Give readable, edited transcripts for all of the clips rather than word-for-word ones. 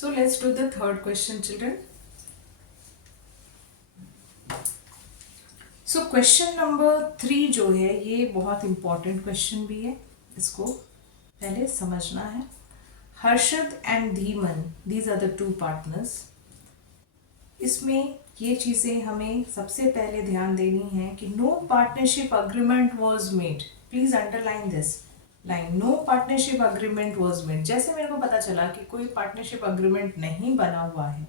So let's do the third question, children. So question number 3 जो है ये बहुत इंपॉर्टेंट क्वेश्चन भी है, इसको पहले समझना है. Harshad and Dhiman, these are the two partners. इसमें ये चीज़ें हमें सबसे पहले ध्यान देनी है कि no partnership agreement was made. Please underline this line, no partnership agreement was made. जैसे मेरे को पता चला कि कोई पार्टनरशिप अग्रीमेंट नहीं बना हुआ है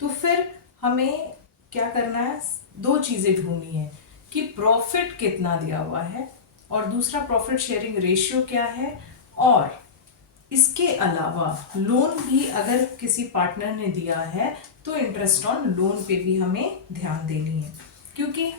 तो फिर हमें क्या करना है, दो चीज़ें ढूंढनी है कि प्रॉफिट कितना दिया हुआ है और दूसरा प्रॉफिट शेयरिंग रेशियो क्या है, और इसके अलावा लोन भी अगर किसी पार्टनर ने दिया है तो इंटरेस्ट ऑन लोन पे भी हमें ध्यान देनी है. क्योंकि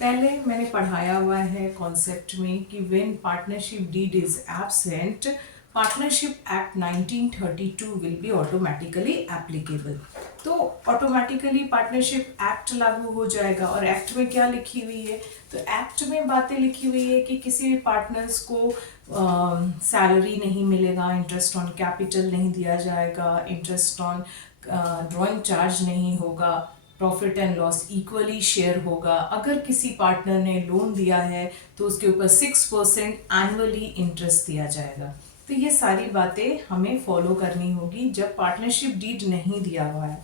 पहले मैंने पढ़ाया हुआ है कॉन्सेप्ट में कि when partnership deed is absent, partnership act 1932 will be automatically applicable. तो ऑटोमेटिकली पार्टनरशिप एक्ट लागू हो जाएगा. और एक्ट में क्या लिखी हुई है, तो एक्ट में बातें लिखी हुई है कि किसी भी पार्टनर्स को सैलरी नहीं मिलेगा, इंटरेस्ट ऑन कैपिटल नहीं दिया जाएगा, इंटरेस्ट ऑन ड्राइंग चार्ज नहीं होगा, profit and loss equally share होगा. अगर किसी पार्टनर ने लोन दिया है तो उसके ऊपर 6% एनुअली इंटरेस्ट दिया जाएगा. तो ये सारी बातें हमें फॉलो करनी होगी जब पार्टनरशिप डीड नहीं दिया हुआ है.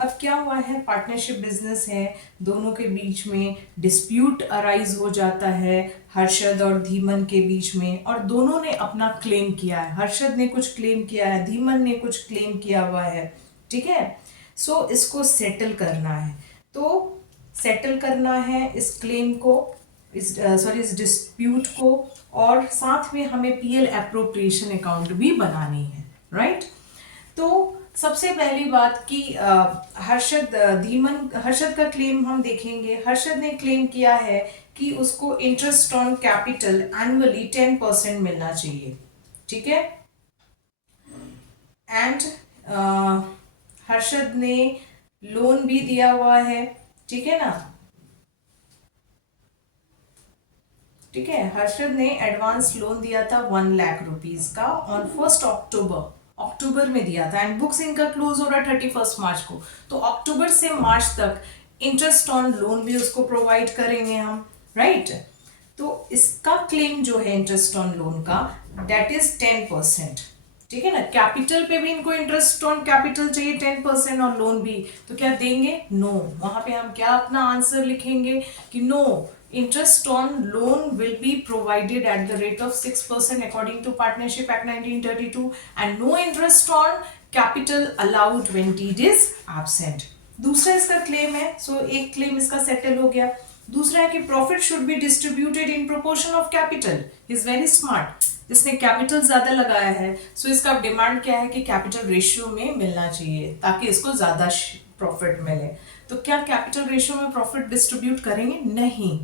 अब क्या हुआ है, पार्टनरशिप बिजनेस है, दोनों के बीच में डिस्प्यूट अराइज हो जाता है हर्षद और धीमन के बीच में, और दोनों ने अपना क्लेम किया है. हर्षद ने कुछ क्लेम किया है, धीमन ने कुछ क्लेम किया हुआ है. ठीक है, सो इसको सेटल करना है. तो सेटल करना है इस क्लेम को, इस डिस्प्यूट को, और साथ में हमें पीएल एप्रोप्रिएशन अकाउंट भी बनानी है. राइट. तो सबसे पहली बात कि हर्षद का क्लेम हम देखेंगे. हर्षद ने क्लेम किया है कि उसको इंटरेस्ट ऑन कैपिटल एनुअली 10% मिलना चाहिए. ठीक है. एंड हर्षद ने लोन भी दिया हुआ है. ठीक है ना. ठीक है, हर्षद ने एडवांस लोन दिया था 1 लाख रुपीज का ऑन 1 अक्टूबर में दिया था. एंड बुक्स इनका क्लोज हो रहा है 31 मार्च को. तो अक्टूबर से मार्च तक इंटरेस्ट ऑन लोन भी उसको प्रोवाइड करेंगे हम. राइट. तो इसका क्लेम जो है इंटरेस्ट ऑन लोन का, दैट इज 10%. ठीक है ना. कैपिटल पे भी इनको इंटरेस्ट ऑन कैपिटल चाहिए 10% और लोन भी. तो क्या देंगे, नो. वहां पे हम क्या अपना आंसर लिखेंगे कि no, interest on loan will be provided at the rate of 6% according to Partnership Act 1932 and no interest on capital allowed when deed is absent. दूसरा इसका क्लेम है. सो एक क्लेम इसका सेटल हो गया. दूसरा है कि profit should be distributed in proportion of capital. Is very smart. इसने कैपिटल ज्यादा लगाया है, सो इसका डिमांड क्या है कि कैपिटल रेशियो में मिलना चाहिए ताकि इसको ज्यादा प्रॉफिट मिले. तो क्या कैपिटल रेशियो में प्रॉफिट डिस्ट्रीब्यूट करेंगे? नहीं.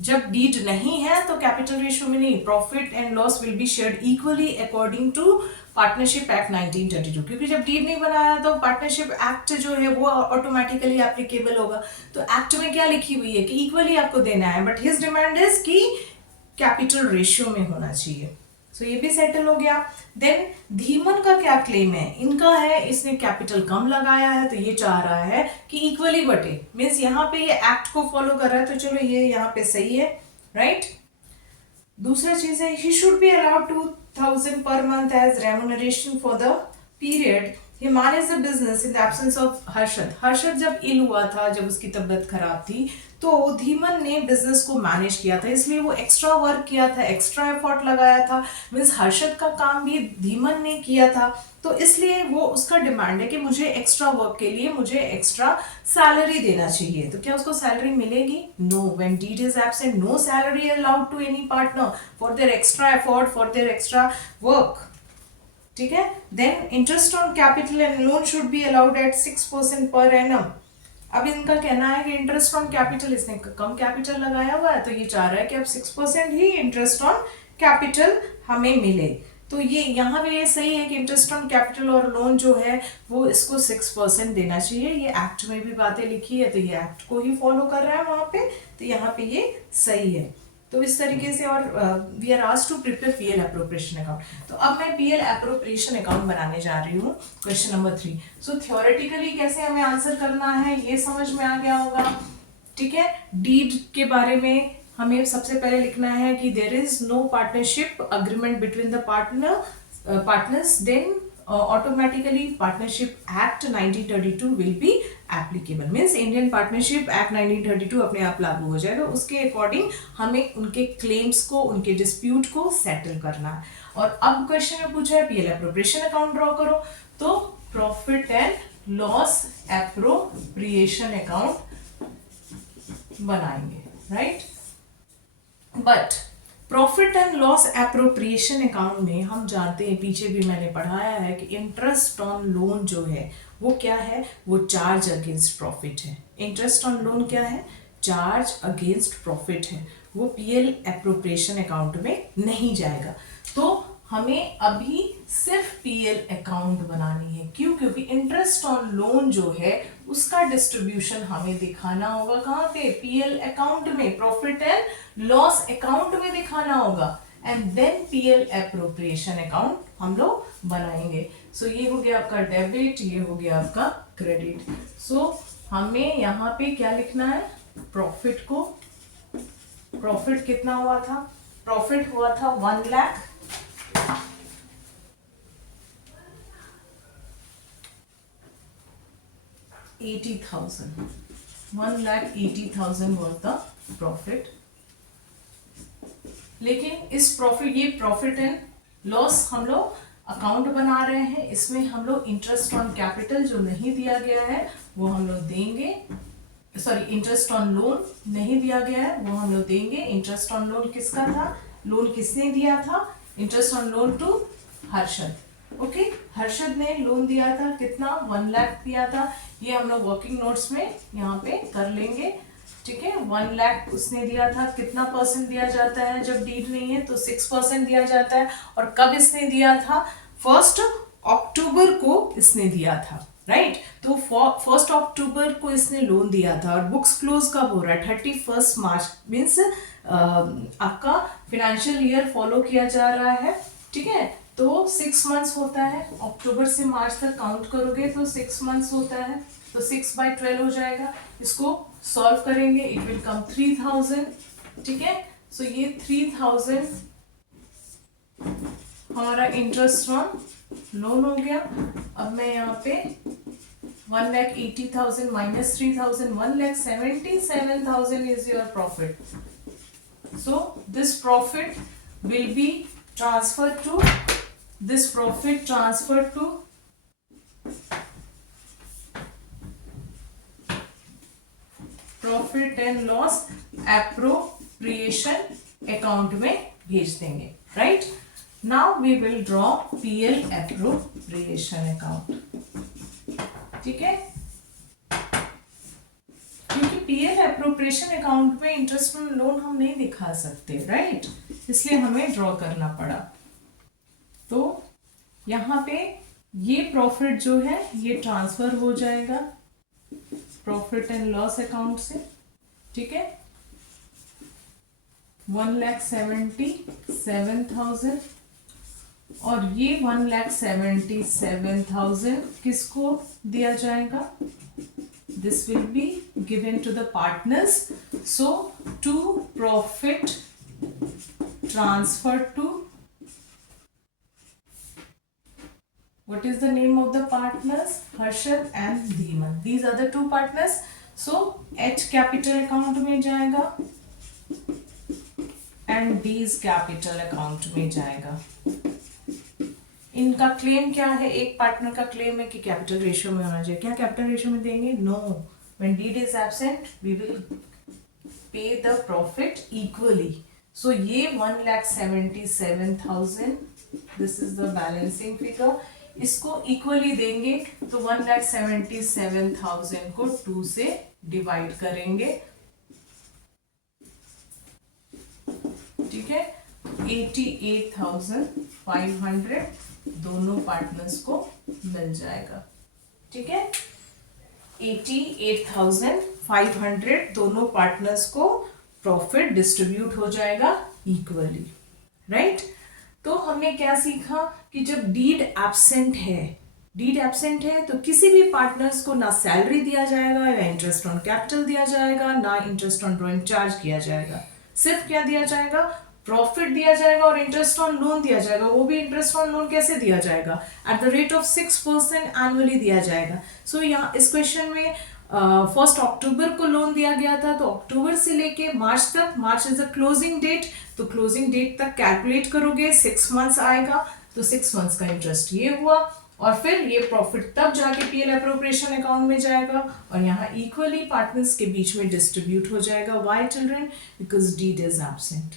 जब डीड नहीं है तो कैपिटल रेशियो में नहीं. Profit and loss will be shared equally according to partnership act 1932. क्योंकि जब डीड नहीं बनाया तो पार्टनरशिप एक्ट जो है वो ऑटोमेटिकली एप्लीकेबल होगा. तो एक्ट में क्या लिखी हुई है कि इक्वली आपको देना है, बट हिज डिमांड इज कि कैपिटल रेशियो में होना चाहिए. सो ये भी सेटल हो गया. देन धीमन का क्या क्लेम है, इनका है इसने कैपिटल कम लगाया है तो ये चाह रहा है कि इक्वली बटे. मीन्स यहाँ पे ये एक्ट को फॉलो कर रहा है, तो चलो ये यहाँ पे सही है. राइट. दूसरा चीज है, he should be allowed 2000 per month as remuneration for the period he managed the business in the absence of Harshad. Harshad जब इल हुआ था, जब उसकी तबीयत खराब थी, तो धीमन ने बिजनेस को मैनेज किया था, इसलिए वो एक्स्ट्रा वर्क किया था, एक्स्ट्रा एफर्ट लगाया था. मीन्स हर्षद का काम भी धीमन ने किया था, तो इसलिए वो उसका डिमांड है कि मुझे एक्स्ट्रा वर्क के लिए मुझे एक्स्ट्रा सैलरी देना चाहिए. तो क्या उसको सैलरी मिलेगी? No. When deed is absent, no salary allowed to any partner for their extra effort, for their extra work. ठीक है. Then interest on capital and loan should be allowed at 6% per annum. अब इनका कहना है कि interest on capital, इसने कम capital लगाया हुआ है तो ये चाह रहा है कि अब 6% ही इंटरेस्ट ऑन कैपिटल हमें मिले. तो ये यहाँ पे ये सही है कि इंटरेस्ट ऑन कैपिटल और लोन जो है वो इसको 6% देना चाहिए. ये एक्ट में भी बातें लिखी है तो ये एक्ट को ही फॉलो कर रहा है वहां पे, तो यहाँ पे ये सही है. तो इस तरीके से, और we are asked to prepare PL appropriation account. तो अब मैं पीएल एप्रोप्रिएशन अकाउंट बनाने जा रही हूँ, क्वेश्चन नंबर 3। सो थ्योरेटिकली कैसे हमें आंसर करना है ये समझ में आ गया होगा, ठीक है। डीड के बारे में हमें सबसे पहले लिखना है कि there is no partnership agreement between the partners, then automatically partnership act 1932 will be applicable, means Indian partnership act 1932 अपने आप लागू हो जाएगा। उसके अकॉर्डिंग हमें उनके क्लेम्स को, उनके डिस्प्यूट को सेटल करना है। और अब क्वेश्चन में पूछा है पीएल एप्रोप्रिएशन अकाउंट ड्रॉ करो, तो profit and loss appropriation account बनाएंगे, right. But profit and loss appropriation account में हम जानते हैं, पीछे भी मैंने पढ़ाया है कि इंटरेस्ट ऑन लोन जो है वो क्या है, वो चार्ज अगेंस्ट प्रॉफिट है। इंटरेस्ट ऑन लोन क्या है, चार्ज अगेंस्ट प्रॉफिट है, वो पीएल एप्रोप्रिएशन अकाउंट में नहीं जाएगा। तो हमें अभी सिर्फ पीएल अकाउंट बनानी है, क्यों, क्योंकि इंटरेस्ट ऑन लोन जो है उसका डिस्ट्रीब्यूशन हमें दिखाना होगा कहाँ पे, पीएल अकाउंट में, प्रॉफिट एंड लॉस अकाउंट में दिखाना होगा, and then PL appropriation account हम लोग बनाएंगे। सो ये हो गया आपका डेबिट, ये हो गया आपका क्रेडिट। सो हमें यहाँ पे क्या लिखना है, प्रॉफिट को, प्रॉफिट कितना हुआ था, प्रॉफिट हुआ था 1,80,000, 1,80,000 was the प्रॉफिट। लेकिन इस प्रॉफिट, ये प्रॉफिट एंड लॉस हम लोग अकाउंट बना रहे हैं, इसमें हम लोग इंटरेस्ट ऑन कैपिटल जो नहीं दिया गया है वो हम लोग देंगे, सॉरी इंटरेस्ट ऑन लोन नहीं दिया गया है वो हम लोग देंगे। इंटरेस्ट ऑन लोन किसका था, लोन किसने दिया था, interest on loan to Harshad, okay. Harshad ने लोन दिया था, कितना, 1,00,000 दिया था। ये हम लोग वर्किंग नोट्स में यहाँ पे कर लेंगे, ठीक है। 1,00,000 उसने दिया था, कितना परसेंट दिया जाता है जब डीड नहीं है, तो 6% दिया जाता है। और कब इसने दिया था, 1 अक्टूबर को इसने दिया था, राइट। तो 1 अक्टूबर को इसने लोन दिया था, और बुक्स क्लोज कब हो रहा है, 31 मार्च, मीन्स आपका फिनेंशियल ईयर फॉलो किया जा रहा है, ठीक है। तो 6 मंथ्स होता है, अक्टूबर से मार्च तक काउंट करोगे तो 6 मंथ्स होता है, तो 6/12 हो जाएगा। इसको सॉल्व करेंगे, इट विल कम 3,000, ठीक है। सो ये 3,000 हमारा इंटरेस्ट ऑन लोन हो गया। अब मैं यहाँ पे 1,80,000 minus 3,000, 1,77,000 is your profit. So this profit will be transferred to, this profit transferred to profit and loss appropriation account में भेज देंगे, right. Now we will draw PL appropriation account, ठीक है। क्योंकि पीएल एप्रोप्रिएशन अकाउंट में interest on loan हम नहीं दिखा सकते, राइट, इसलिए हमें ड्रॉ करना पड़ा। तो यहाँ पे ये प्रॉफिट जो है ये ट्रांसफर हो जाएगा प्रॉफिट एंड लॉस अकाउंट से, ठीक है। 1,77,000, और ये 1,77,000 किसको दिया जाएगा, this will be given to the partners. So to profit transferred to, what is the name of the partners, Harshad and Dhiman, these are the 2 partners. So H capital account में जाएगा and D's capital account में जाएगा। इनका claim क्या है, एक partner का claim है कि कैपिटल रेशियो में होना चाहिए, क्या कैपिटल रेशियो में देंगे, no, when deed is absent we will pay the profit equally. So ये 1,77,000, this is the balancing figure, इसको इक्वली देंगे, तो 1,77,000 को 2 से डिवाइड करेंगे, ठीक है। 88,500 दोनों पार्टनर्स को मिल जाएगा, ठीक है। 88,500 दोनों पार्टनर्स को प्रॉफिट डिस्ट्रीब्यूट हो जाएगा इक्वली, राइट। तो हमने क्या सीखा कि जब डीड एब्सेंट है तो किसी भी पार्टनर्स को ना सैलरी दिया जाएगा या इंटरेस्ट ऑन कैपिटल दिया जाएगा, ना इंटरेस्ट ऑन ड्रॉइंग चार्ज किया जाएगा। सिर्फ क्या दिया जाएगा, प्रॉफिट दिया जाएगा और इंटरेस्ट ऑन लोन दिया जाएगा। वो भी इंटरेस्ट ऑन लोन कैसे दिया जाएगा, at the rate of 6% annually दिया जाएगा। सो यहाँ इस क्वेश्चन में 1 अक्टूबर को लोन दिया गया था, तो अक्टूबर से लेके मार्च तक, मार्च इज द क्लोजिंग डेट, तो क्लोजिंग डेट तक कैलकुलेट करोगे, 6 मंथ्स आएगा, तो 6 मंथ्स का इंटरेस्ट ये हुआ, और फिर ये प्रॉफिट तब जाके पीएल अप्रोप्रिएशन अकाउंट में जाएगा और यहाँ इक्वली पार्टनर्स के बीच में डिस्ट्रीब्यूट हो जाएगा। Why children? Because deed is absent.